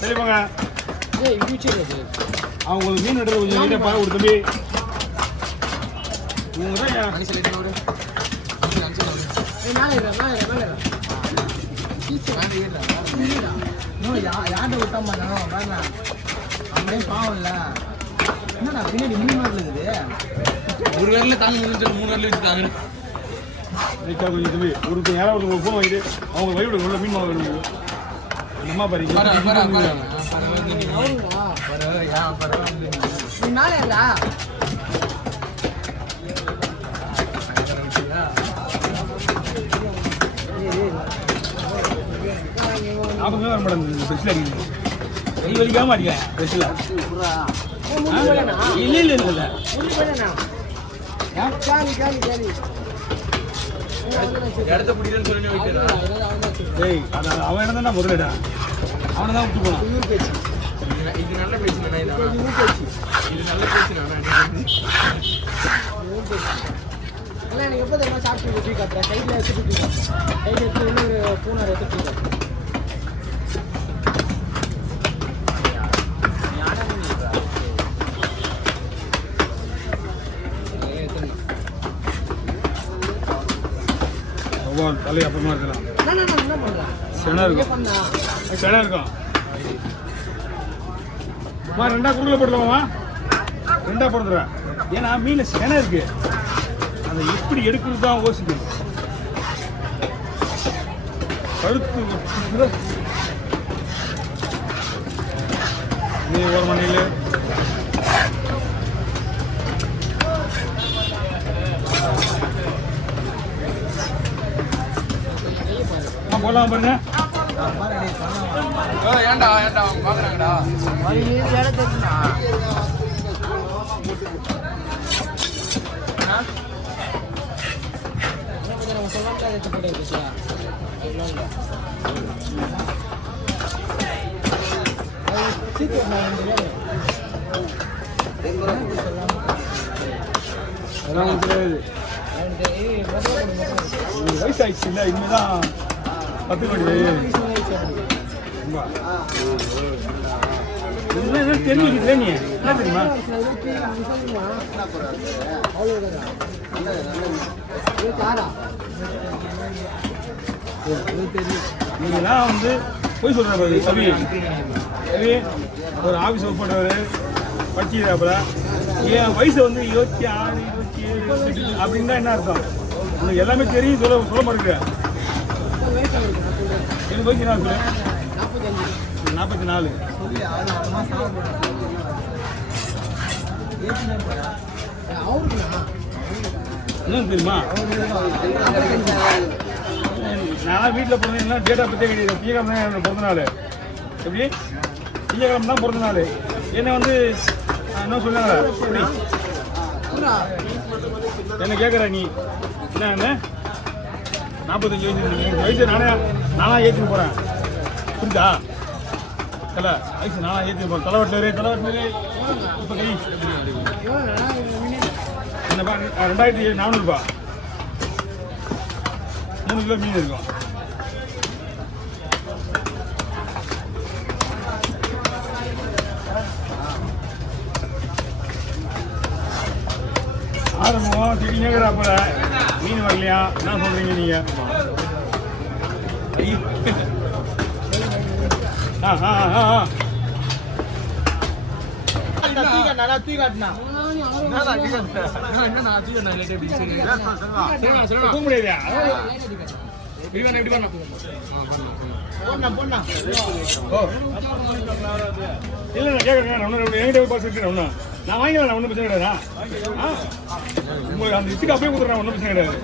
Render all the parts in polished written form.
சரி போங்க. அவங்களுக்கு மீன் வெட்டுறது கொஞ்சம் நீட்டாக பார்க்க ஒரு தம்பி. இவங்க தான் யார்கிட்ட விட்டா மாட்டானோ அப்படியே பாவம் இல்லை. என்னடா பின்னாடி மீன் மாதிரி இருக்குது. ஒரு வேலையில தாங்க முடிஞ்சு 3 வேலையில வச்சு தாங்க. கொஞ்சம் தம்பி ஒரு யாராவது ஒரு ஃபோன் வாங்கிட்டு அவங்க வயிறு உள்ள மீன் வாங்க வேணும். அம்மா பாரு நாற்பது வர மேடம் பெஸ்ட்ல அடிக்குது. கை வலிக்காம அடிக்கிறேன் பெஸ்ட்ல. இல்லை இல்லை இல்லை இடத்த பிடிக்கலன்னு சொல்லி வைக்கிறேன். அவன் இடம் தான் முதலிடா. அவனை தான் விட்டு போனான். இது நல்ல பேச்சு. இது நல்ல பேச்சு. எனக்கு எப்போ தெரியுமா சாப்பிட்டு டீ காட்டுறேன். கையில் எடுத்துட்டு கையில் எடுத்து இன்னொரு பூனார் எடுத்துட்டு தலை அப்பமா இருக்கலாம். செனா இருக்கும். செனா இருக்கும். ரெண்டா குடுக்கல போட்டுலாமா? ரெண்டா போடுறேன். ஏன்னா மீன் செனை இருக்கு. அதை எப்படி எடுக்கிறது தான் யோசிக்கணும். கழுத்து நீ ஒரு மணியில் போலாம் பாருங்க. ஏன்டா ஏன்டா பாக்குறாங்கடா. வயசாயிடுச்சு இல்லை இனிமேதான் 10 கோடி தெரிஞ்சுக்கிட்டு நீ என்ன தெரியுமா? நீங்களாம் வந்து போய் சொல்ற கவி கவி ஒரு ஆஃபீஸ் ஒர்க் பண்ணுறவர் படிச்சுக்கிறாப்புல என் வயசு வந்து 26 27 அப்படின்னா என்ன அர்த்தம்? உனக்கு எல்லாமே தெரியும் சொல்ல மாட்டேங்க. எனக்கு வயசு என்ன இருக்கு? 44. என்ன தெரியுமா? நான் வீட்டில் பிறந்தேன்னா டேட்டா பற்றியே கிடையாது. திங்கக்கிழமை தான் என்னோட பிறந்த நாள். எப்படி திங்கக்கிழமை தான் பிறந்த நாள். என்னை வந்து என்ன சொன்னாங்க என்ன கேட்குற நீ என்ன 45 வயசு நானா ஏற்றின்னு போகிறேன். புரியுதா? தலை வயசு நானா ஏற்றின்னு போகிறேன். தலைவட்டில் இப்போ கை என்னப்பா 2400 3 கிலோ மீன் இருக்கும். ஆரம்பம் திடீர்னு போல மீன் வரலையா? என்ன சொல்றீங்க நீங்க? இல்ல கேட்கறேன். பாஸ் இருக்கிறேன். நான் வாங்கிக்கலாம். ஒன்றும் பிரச்சனை கிடையாதா? உங்களுக்கு அந்த இத்துக்கு அப்படியே கொடுத்துறேன். ஒன்றும் பிரச்சனை கிடையாது.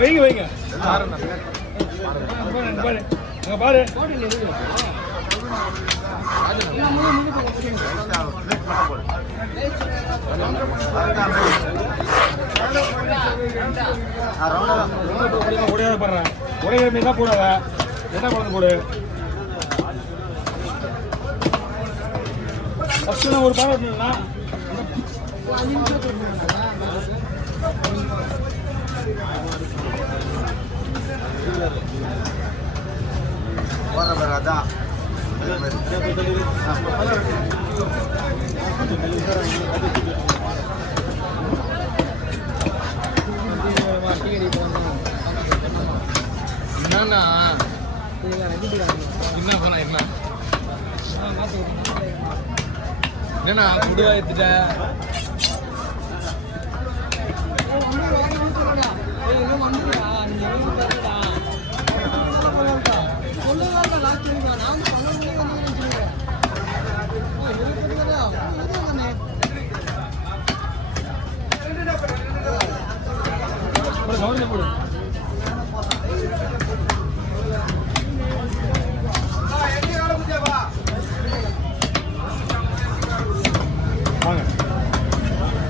வைங்க பாரு அங்க பாரு. உடையாத போடுறேன். உடையாத மீன் தான் போடாத. என்ன குழந்தை போடு. ஃபர்ஸ்ட் நான் ஒரு பாடம் வரணும்னா போற பேர் அதான் என்னண்ணா என்ன பண்ண என்னண்ணா முடிவா எடுத்துட்ட போடு வாங்க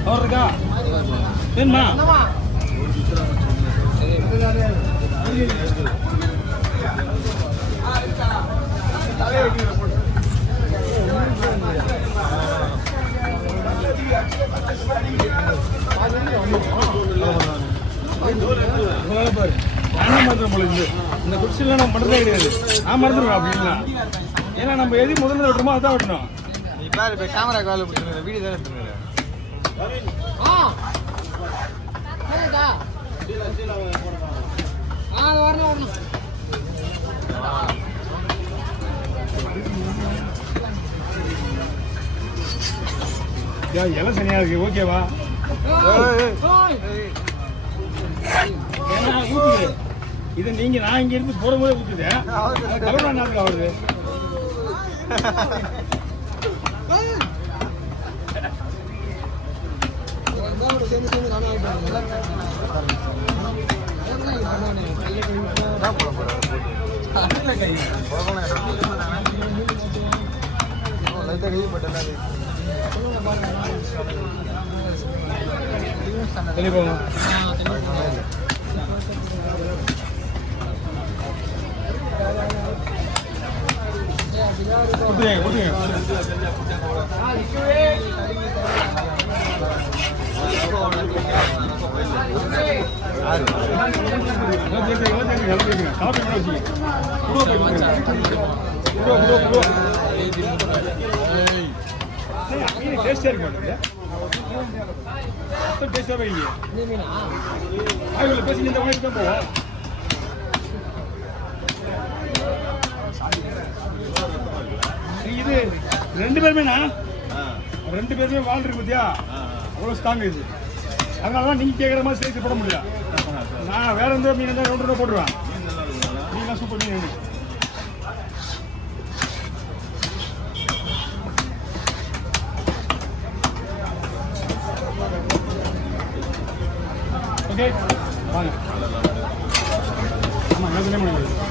அவர் இருக்கா வேணுமா பாரு நான் மறந்துடும் போல இந்த குடிசையில் நம்ம பண்ணுறதே கிடையாது நான் மறந்துடுவேன் அப்படின்னா ஏன்னா நம்ம எது முதல்ல விட்டுருமோ அதான் விட்டணும் இப்போ கேமராக்கு வேலை பிடிச்சிருங்க வீடியோ தான் எடுத்துருங்க வரணும் இலை சனியா இருக்கு ஓகேவா ஏன்னா ஊத்துது இது நீங்க நான் இங்க இருந்து போடும்போது ஊத்துது கலவரா நேரத்தில் வருது தெளிவாங்க கொடுத்துருங்க கொடுத்துருங்க டேஸ்டா இருக்கு டேஸ்டாவே இல்லையா ஆய்வுல பேசி இந்த மாதிரி தான் போவோம் இது ரெண்டு பேருமேண்ணா ரெண்டு பேருமே வாழ் இருக்கு பத்தியா அவ்வளோ ஸ்ட்ராங் இது அதனால தான் நீங்கள் கேட்குற மாதிரி சேர்த்து போட முடியல நான் வேற எந்த மீன் இருந்தால் 2 ரூபா போட்டுருவேன் மீன்லாம் சூப்பர் மீன் ஓகே வாங்க ஆமாம் என்ன